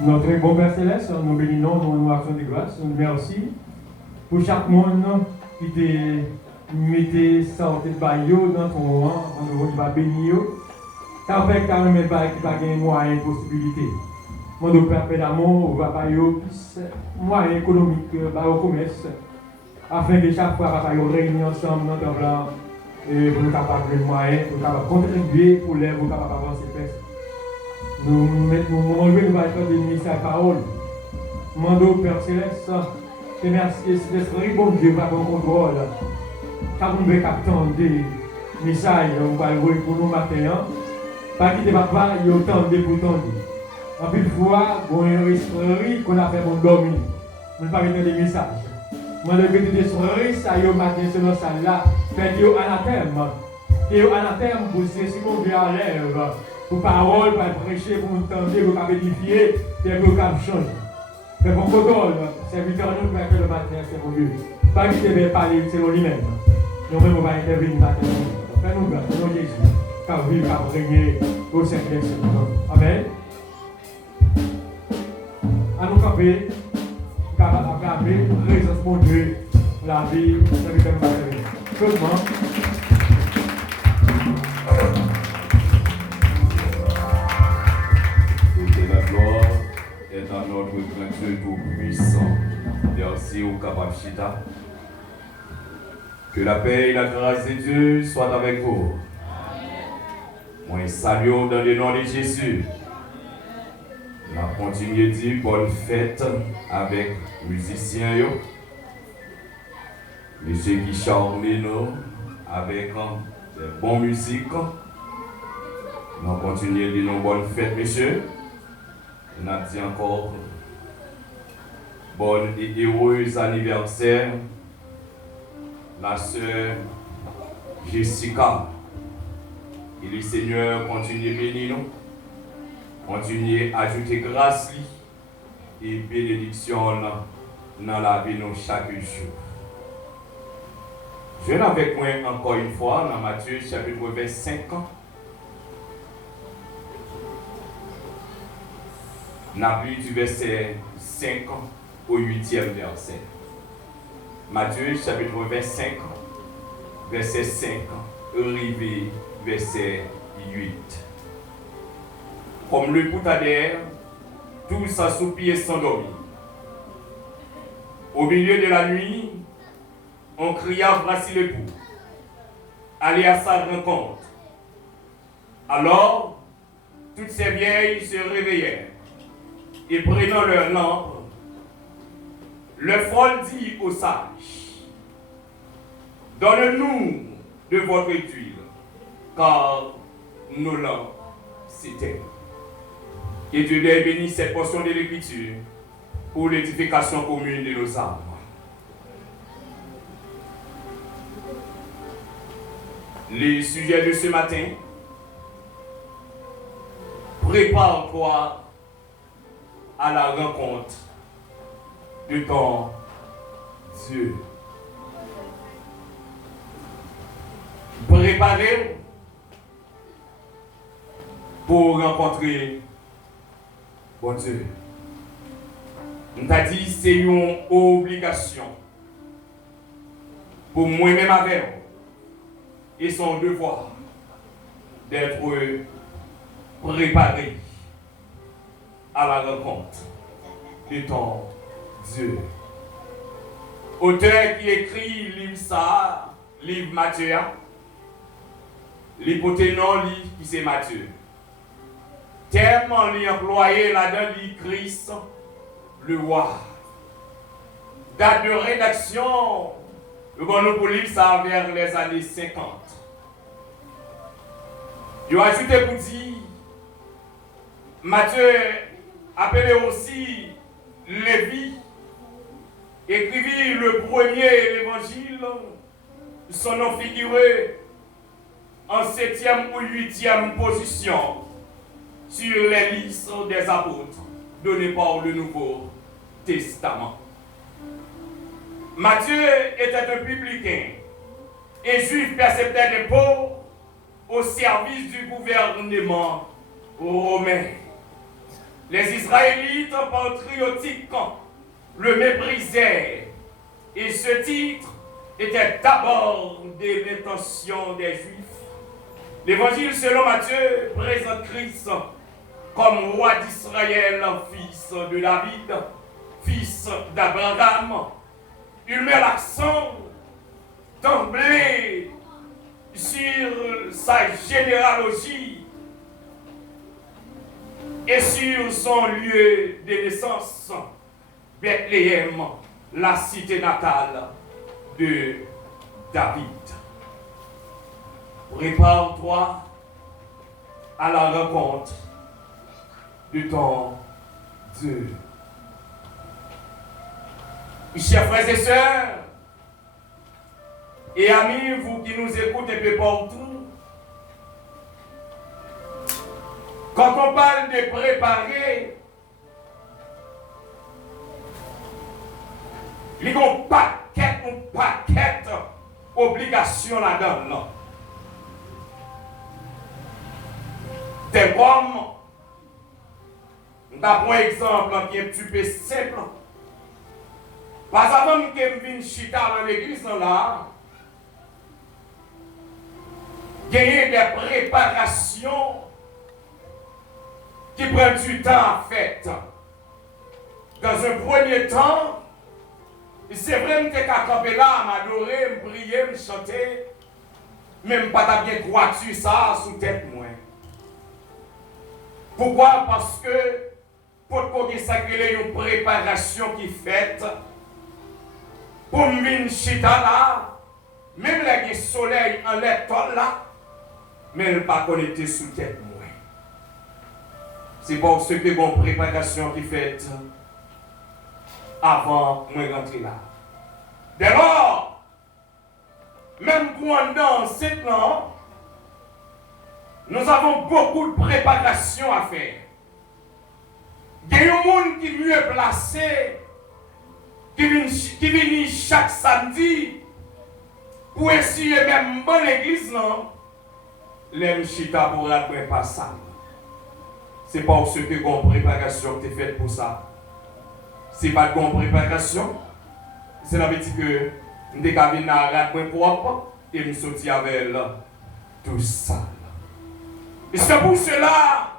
Notre bon Père Céleste, nous bénissons, nous actions de grâce, nous merci pour chaque monde qui te mette sorti de baillot dans ton rang, on va bénir. Ça fait quand même pas qui va gagner moyen possibilité. Mon Père d'amour, va baillot plus moyen économique, au commerce, afin que chaque fois va réunir ensemble dans le blanc et pour nous capables de moyens, pour nous capables de contribuer pour les vous capables d'avancer personnes. Nous allons faire des messages parole. Mando Père Céleste, te merci, l'Esprit bon Dieu va prendre contrôle. Quand vous devez attendre des messages, on va envoyer pour nous matin. Pas quitter papa, il y a autant de pour tendre. En plus de fois, on a un esprit qu'on a fait pour dormir. On ne pas mettre des messages. Moi, je vais des esprits, ça y est au matin, c'est dans salle là. Faites-y anathème. Et anathème pour ceux qui vont bien à l'œuvre. Pour parole, pour prêcher, pour nous tendre, pour édifier, et pour changer. Mais pour contrôle, serviteur nous va faire le matin, c'est mon Dieu. Pas qu'il devait parler, c'est lui-même. Nous-mêmes, on va intervenir le matin. Fais-nous grâce, au nom de Jésus, car vivre, car régner au siècle des siècles. Amen. À nous camper, car à garder, présence mon Dieu, la vie, serviteur nous va faire. Seulement. Est dans notre grand Dieu tout-puissant. Merci au Kapachita. Que la paix et la grâce de Dieu soient avec vous. Moi, saluons dans le nom de Jésus. On a continué de dire bonne fête avec les musiciens. Monsieur qui charme nous avec des bonnes musiques. On a continué de dire bonne fête, messieurs. On a dit encore bon et heureux anniversaire, la sœur Jessica. Et le Seigneur continue à bénir nous, continue à ajouter grâce et bénédiction dans la vie de chaque jour. Je viens avec moi encore une fois dans Matthieu chapitre 25. On a lu du verset 5 au 8e verset. Matthieu chapitre 25, verset 5, arrivé verset 8. Comme le poutadère, tous assoupis et s'endormis. Au milieu de la nuit, on cria voici l'époux. Allez à sa rencontre. Alors, toutes ces vieilles se réveillèrent. Et prenant leur lampe, le frôle dit aux sages, donne-nous de votre huile, car nos lampes s'éteignent. Que Dieu bénisse cette portion de l'Écriture pour l'édification commune de nos âmes. Les sujets de ce matin, prépare-toi à la rencontre de ton Dieu. Préparez pour rencontrer bon Dieu. On t'a dit c'est une obligation pour moi-même avec vous et son devoir d'être préparé à la rencontre de ton Dieu. Auteur qui écrit livre ça, livre Matthieu, l'hypoténon livre qui c'est Matthieu. Tellement lui employé là-dedans, Christ, le roi. Date de rédaction, le bon pour livre ça vers les années 50. Je vais ajouter pour dire, Matthieu, appelé aussi Lévi, écrivit le premier évangile, son nom figuré en 7e ou 8e position sur les listes des apôtres données par le Nouveau Testament. Matthieu était un publicain, un juif percepteur d'impôts au service du gouvernement romain. Les Israélites patriotiques le méprisaient. Et ce titre était d'abord des l'intention des Juifs. L'évangile selon Matthieu présente Christ comme roi d'Israël, fils de David, fils d'Abraham. Il met l'accent d'emblée sur sa généalogie et sur son lieu de naissance, Bethléem, la cité natale de David. Prépare-toi à la rencontre de ton Dieu. Chers frères et sœurs, et amis, vous qui nous écoutez un peu partout, quand on parle de préparer, il y a un paquet d'obligations là-dedans. Des hommes, d'abord un exemple qui est un petit peu simple. Parce avant que je vienne chita dans l'église là, il y a des préparations qui prennent du temps à faire. Dans un premier temps, c'est vrai que je suis campé là, m'adorer, me prier, me chanter, même pas bien gratuit ça sous tête moi. Pourquoi? Parce que pour qu'on ait une préparation qui est faite, pour me venir chita là, même le soleil en l'étoile là, mais elle n'est pas connectée sous tête moi. C'est pour ce que bon préparation qui est faite avant moi rentrer là. Dès lors, même pendant 7 ans, nous avons beaucoup de préparation à faire. Il y a un monde qui est mieux placé, qui vient chaque samedi pour essayer même dans l'église, non? Les chita pour la pas ça. C'est pas ce que une préparation qui est faite pour ça. C'est pas de bonne préparation. C'est la dire que nous devons venir à la propre et nous sortir avec elle tout ça. Et c'est pour cela,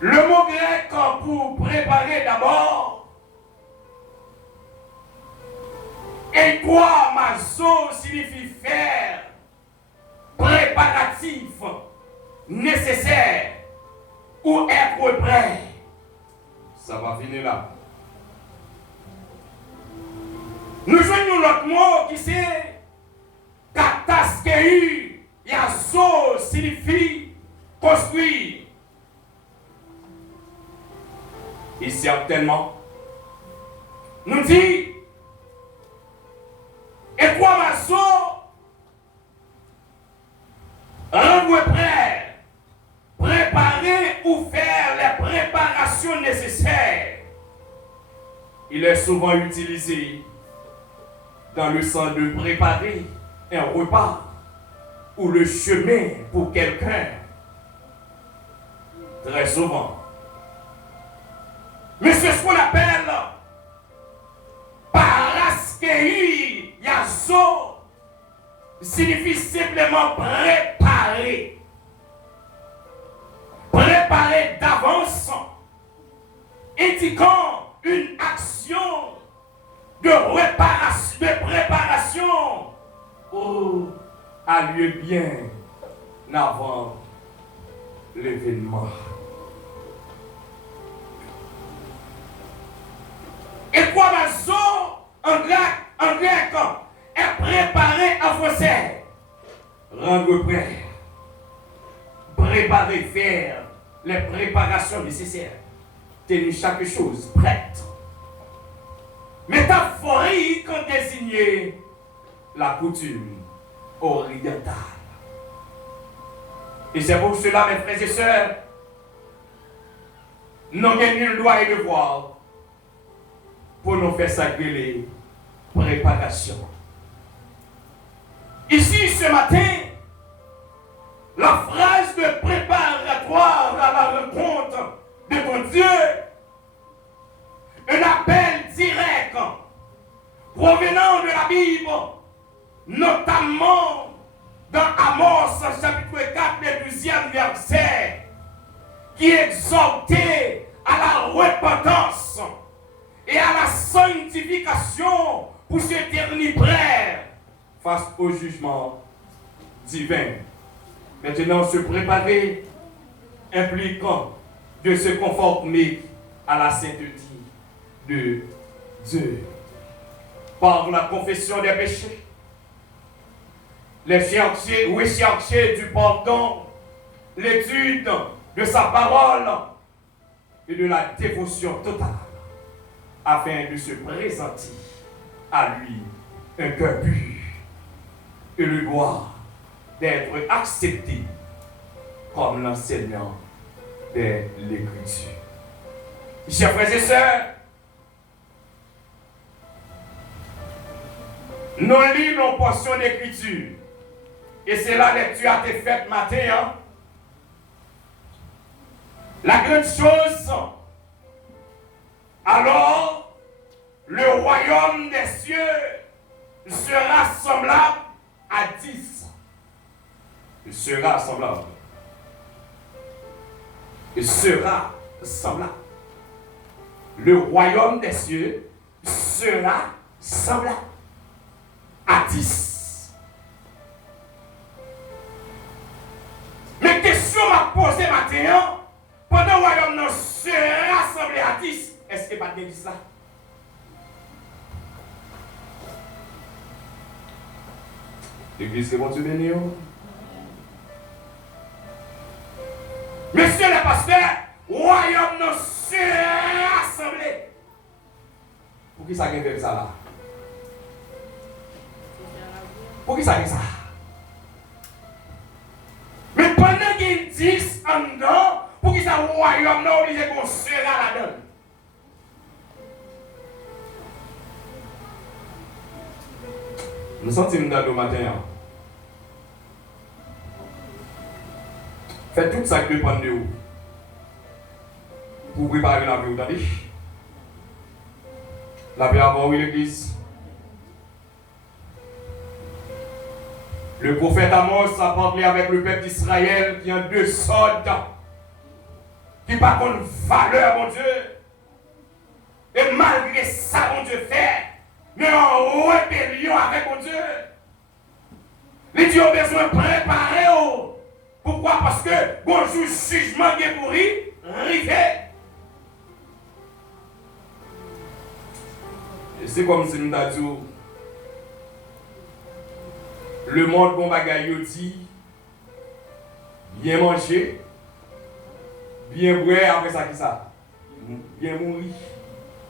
le mot grec pour préparer d'abord, et quoi mazo signifie faire, préparatif, nécessaire, ou être prêt. Ça va finir là. Nous joignons l'autre mot qui c'est kataskei. Yazo signifie construire. Et certainement, nous dit, et quoi mazo, rendre prêt, préparer ou faire les préparations nécessaires. Il est souvent utilisé dans le sens de préparer un repas ou le chemin pour quelqu'un. Très souvent. Mais c'est ce qu'on appelle paraskei yazo, signifie simplement préparer. Préparer d'avance, indiquant une action de préparation a lieu bien avant l'événement. Et quoi mazo en grec est préparé en français. Rendre prêt. Préparer, faire les préparations nécessaires. Tenir chaque chose prête. Métaphorique en désigner la coutume orientale. Et c'est pour cela, mes frères et sœurs, nous avons nul droit et devoir pour nous faire sacrer les préparations. Ici, ce matin, la phrase de préparatoire à la rencontre de ton Dieu. Un appel direct provenant de la Bible, notamment dans Amos chapitre 4, le 12e verset, qui exhortait à la repentance et à la sanctification pour se tenir prêt face au jugement divin. Maintenant, se préparer impliquant de se conformer à la sainteté de Dieu. Par la confession des péchés, rechercher du pardon, l'étude de sa parole et de la dévotion totale, afin de se présenter à lui un cœur pur et le droit d'être accepté comme l'enseignant de l'Écriture. Chers frères et sœurs, nous lisons une portion d'Écriture et c'est la lecture a été faite matin. Hein? La grande chose, alors, le royaume des cieux sera semblable à 10. Il sera semblable. Il sera semblable. Le royaume des cieux sera semblable à 10. Mais question m'a posée matin, pendant le royaume ne sera semblable à 10, est-ce qu'il n'y a pas de 10 là? L'église que bon Dieu bénit. Monsieur le pasteur, royaume ne sera rassemblé. Pour qui ça fait ça là? Pour qui ça fait ça? Mais pendant qu'il dit en dedans, pour qui ça royaume n'est obligé qu'on sera là-dedans? Nous sentons dans le matin. Faites tout ça que dépend de vous. Pour préparer la vie, vous entendez? La vie avant l'église. Le prophète Amos a parlé avec le peuple d'Israël qui a deux sortes, qui par contre valeur, mon Dieu. Et malgré ça, mon Dieu fait, mais en rébellion avec mon Dieu. Les dieux ont besoin de préparer. Pourquoi? Parce que bonjour jugement qui est pourri, rivé. Et c'est comme si nous avons dit, le monde bon bagaille dit, bien manger, bien boire, après ça qui ça? Bien mourir.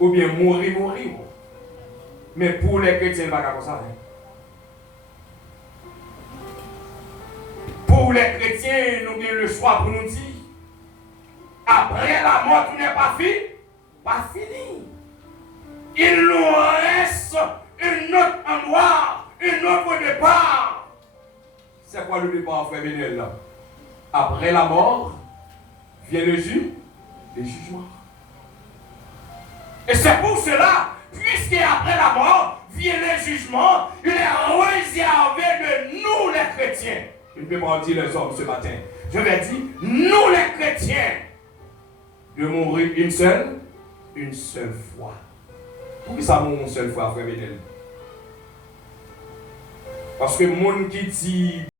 Ou bien mourir. Mais pour les chrétiens, pas comme ça. Pour les chrétiens, nous avons le choix pour nous dire, après la mort, tout n'est pas fini. Pas fini. Il nous reste un autre endroit, un autre départ. C'est quoi le départ, frère Benel là? Après la mort, vient le jugement. Et c'est pour cela, puisque après la mort, vient le jugement, il est réservé de nous les chrétiens. Je ne peux pas dire les hommes ce matin. Je vais dire, nous les chrétiens, de mourir une seule fois. Pourquoi ça mourir une seule fois, frère Benel? Parce que le monde qui dit